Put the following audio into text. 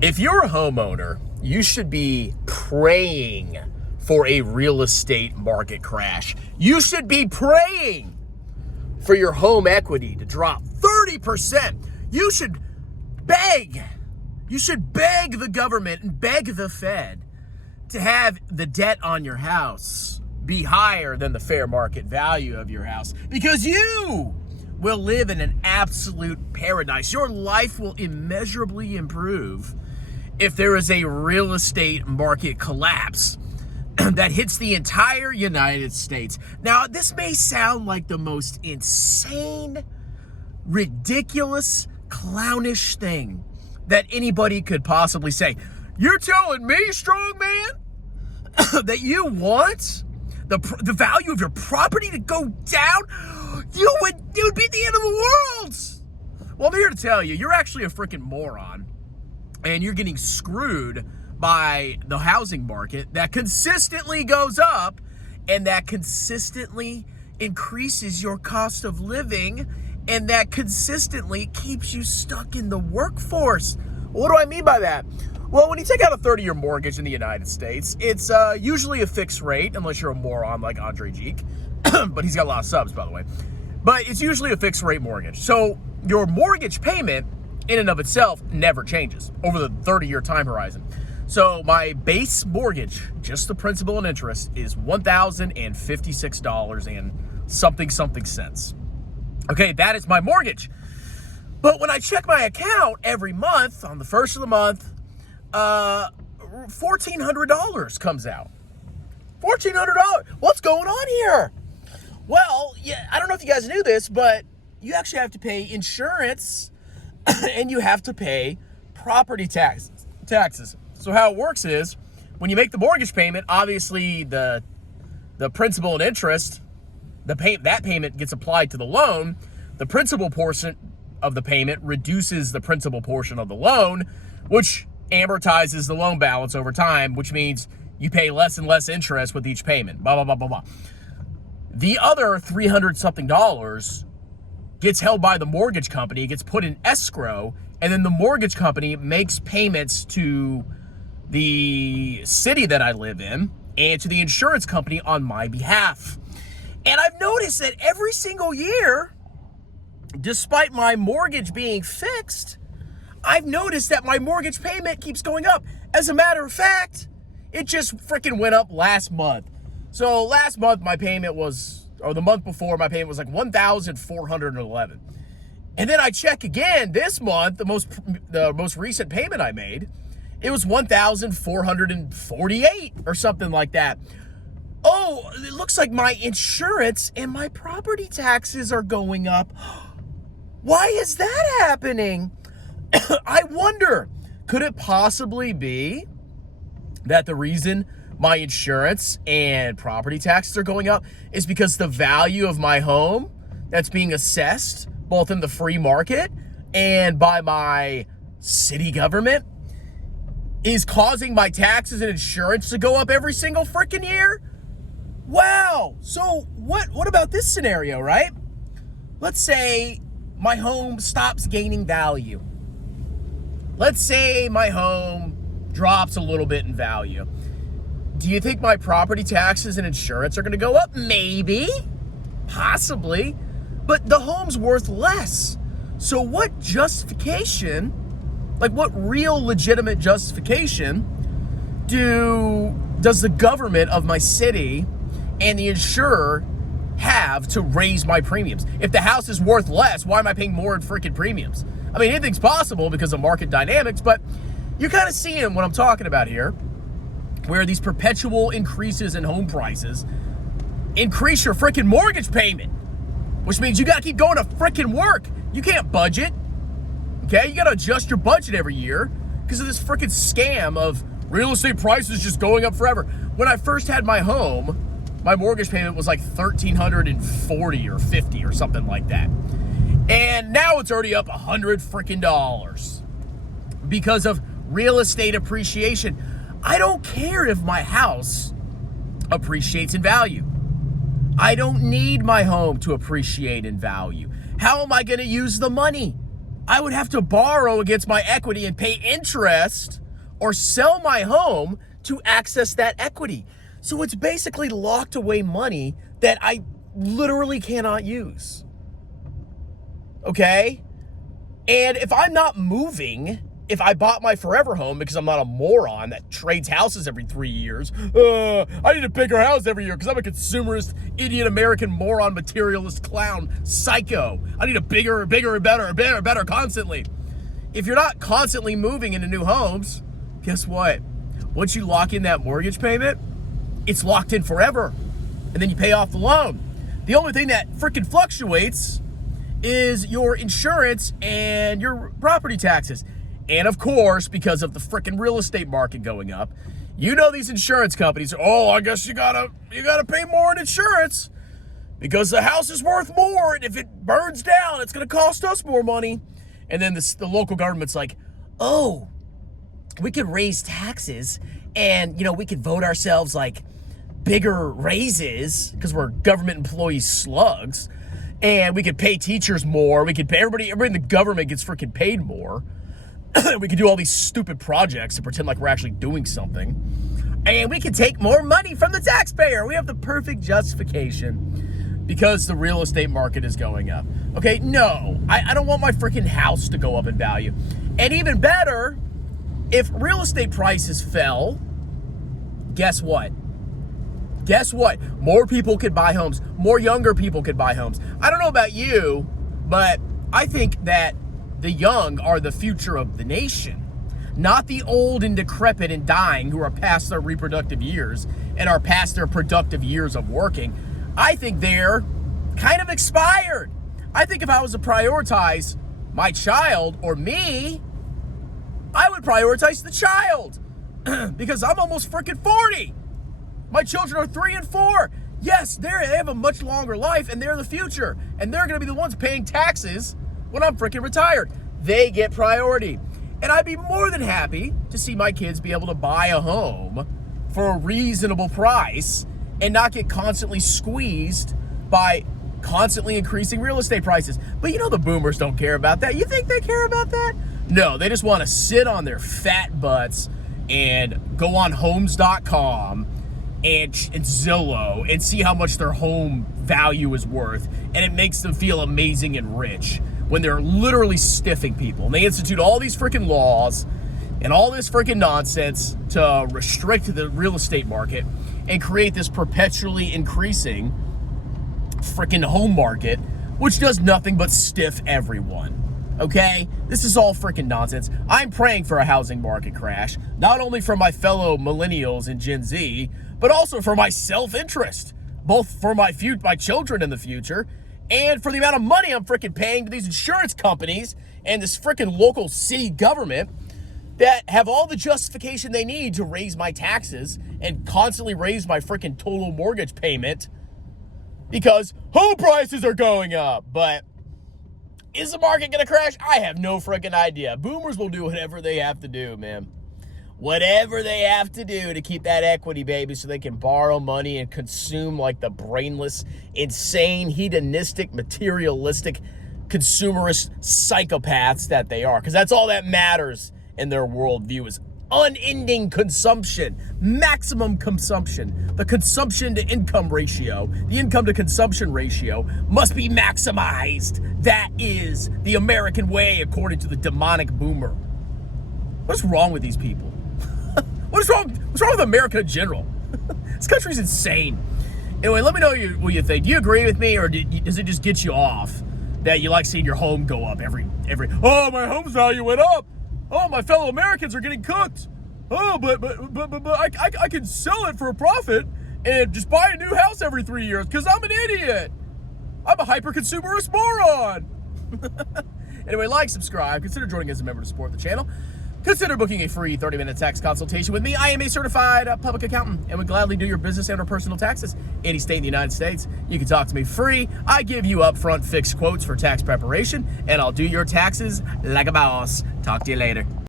If you're a homeowner, you should be praying for a real estate market crash. You should be praying for your home equity to drop 30%. You should beg the government and beg the Fed to have the debt on your house be higher than the fair market value of your house, because you will live in an absolute paradise. Your life will immeasurably improve if there is a real estate market collapse that hits the entire United States. Now, this may sound like the most insane, ridiculous, clownish thing that anybody could possibly say. You're telling me, strong man, that you want the value of your property to go down? It would be the end of the world. Well, I'm here to tell you, you're actually a freaking moron, and you're getting screwed by the housing market that consistently goes up and that consistently increases your cost of living and that consistently keeps you stuck in the workforce. What do I mean by that? Well, when you take out a 30-year mortgage in the United States, it's usually a fixed rate, unless you're a moron like Andre Geek. But he's got a lot of subs, by the way. But it's usually a fixed rate mortgage. So your mortgage payment in and of itself never changes over the 30-year time horizon. So my base mortgage, just the principal and interest, is $1,056 and something cents. Okay, that is my mortgage. But when I check my account every month, on the first of the month, $1,400 comes out. $1,400. What's going on here? Well, yeah, I don't know if you guys knew this, but you actually have to pay insurance and you have to pay property taxes. So how it works is, when you make the mortgage payment, obviously the principal and interest, that payment gets applied to the loan. The principal portion of the payment reduces the principal portion of the loan, which amortizes the loan balance over time, which means you pay less and less interest with each payment. Blah, blah, blah, blah, blah. The other $300-something gets held by the mortgage company, gets put in escrow, and then the mortgage company makes payments to the city that I live in and to the insurance company on my behalf. And I've noticed that every single year, despite my mortgage being fixed, I've noticed that my mortgage payment keeps going up. As a matter of fact, it just freaking went up last month. So last month my payment was, or the month before, my payment was like $1,411. And then I check again this month, the most recent payment I made, it was $1,448 or something like that. Oh, it looks like my insurance and my property taxes are going up. Why is that happening? I wonder, could it possibly be that the reason my insurance and property taxes are going up is because the value of my home that's being assessed both in the free market and by my city government is causing my taxes and insurance to go up every single freaking year? Wow. So what about this scenario, right? Let's say my home stops gaining value. Let's say my home drops a little bit in value. Do you think my property taxes and insurance are going to go up? Maybe, possibly, but the home's worth less. So what justification, like what real legitimate justification does the government of my city and the insurer have to raise my premiums? If the house is worth less, why am I paying more in freaking premiums? I mean, anything's possible because of market dynamics, but you're kind of seeing what I'm talking about here, where these perpetual increases in home prices increase your freaking mortgage payment, which means you got to keep going to freaking work. You can't budget, okay? You got to adjust your budget every year because of this freaking scam of real estate prices just going up forever. When I first had my home, my mortgage payment was like $1,340 or $50 or something like that. And now it's already up $100 freaking dollars because of real estate appreciation. I don't care if my house appreciates in value. I don't need my home to appreciate in value. How am I going to use the money? I would have to borrow against my equity and pay interest or sell my home to access that equity. So it's basically locked away money that I literally cannot use. Okay? And if I'm not moving, if I bought my forever home because I'm not a moron that trades houses every 3 years, I need a bigger house every year because I'm a consumerist, idiot, American, moron, materialist, clown, psycho. I need a bigger and better constantly. If you're not constantly moving into new homes, guess what? Once you lock in that mortgage payment, it's locked in forever. And then you pay off the loan. The only thing that freaking fluctuates is your insurance and your property taxes. And of course, because of the freaking real estate market going up, you know these insurance companies, oh, I guess you gotta pay more in insurance because the house is worth more, and if it burns down, it's gonna cost us more money. And then the local government's like, oh, we could raise taxes and, we could vote ourselves like bigger raises because we're government employee slugs, and we could pay teachers more. We could pay everybody in the government gets freaking paid more. We could do all these stupid projects and pretend like we're actually doing something. And we could take more money from the taxpayer. We have the perfect justification because the real estate market is going up. Okay, no, I don't want my freaking house to go up in value. And even better, if real estate prices fell, guess what? Guess what? More people could buy homes. More younger people could buy homes. I don't know about you, but I think that the young are the future of the nation, not the old and decrepit and dying who are past their reproductive years and are past their productive years of working. I think they're kind of expired. I think if I was to prioritize my child or me, I would prioritize the child because I'm almost freaking 40. My children are 3 and 4. Yes, they have a much longer life and they're the future, and they're going to be the ones paying taxes when I'm freaking retired. They get priority. And I'd be more than happy to see my kids be able to buy a home for a reasonable price and not get constantly squeezed by constantly increasing real estate prices. But the boomers don't care about that. You think they care about that? No, they just want to sit on their fat butts and go on homes.com and Zillow and see how much their home value is worth. And it makes them feel amazing and rich when they're literally stiffing people. And they institute all these freaking laws and all this freaking nonsense to restrict the real estate market and create this perpetually increasing freaking home market, which does nothing but stiff everyone. Okay? This is all freaking nonsense. I'm praying for a housing market crash, not only for my fellow millennials and Gen Z, but also for my self-interest, both for my children in the future and for the amount of money I'm freaking paying to these insurance companies and this freaking local city government that have all the justification they need to raise my taxes and constantly raise my freaking total mortgage payment because home prices are going up. But is the market going to crash? I have no freaking idea. Boomers will do whatever they have to do, man. Whatever they have to do to keep that equity, baby, so they can borrow money and consume like the brainless, insane, hedonistic, materialistic, consumerist psychopaths that they are. Because that's all that matters in their worldview is unending consumption, maximum consumption. The consumption to income ratio, the income to consumption ratio must be maximized. That is the American way according to the demonic boomer. What's wrong with these people? What's wrong with America in general? This country's insane. Anyway, let me know what you think. Do you agree with me, or does it just get you off that you like seeing your home go up every? Oh, my home's value went up. Oh, my fellow Americans are getting cooked. Oh, but I can sell it for a profit and just buy a new house every 3 years because I'm an idiot. I'm a hyper-consumerist moron. Anyway, like, subscribe, consider joining as a member to support the channel. Consider booking a free 30-minute tax consultation with me. I am a certified public accountant and would gladly do your business and or personal taxes any state in the United States. You can talk to me free. I give you upfront fixed quotes for tax preparation, and I'll do your taxes like a boss. Talk to you later.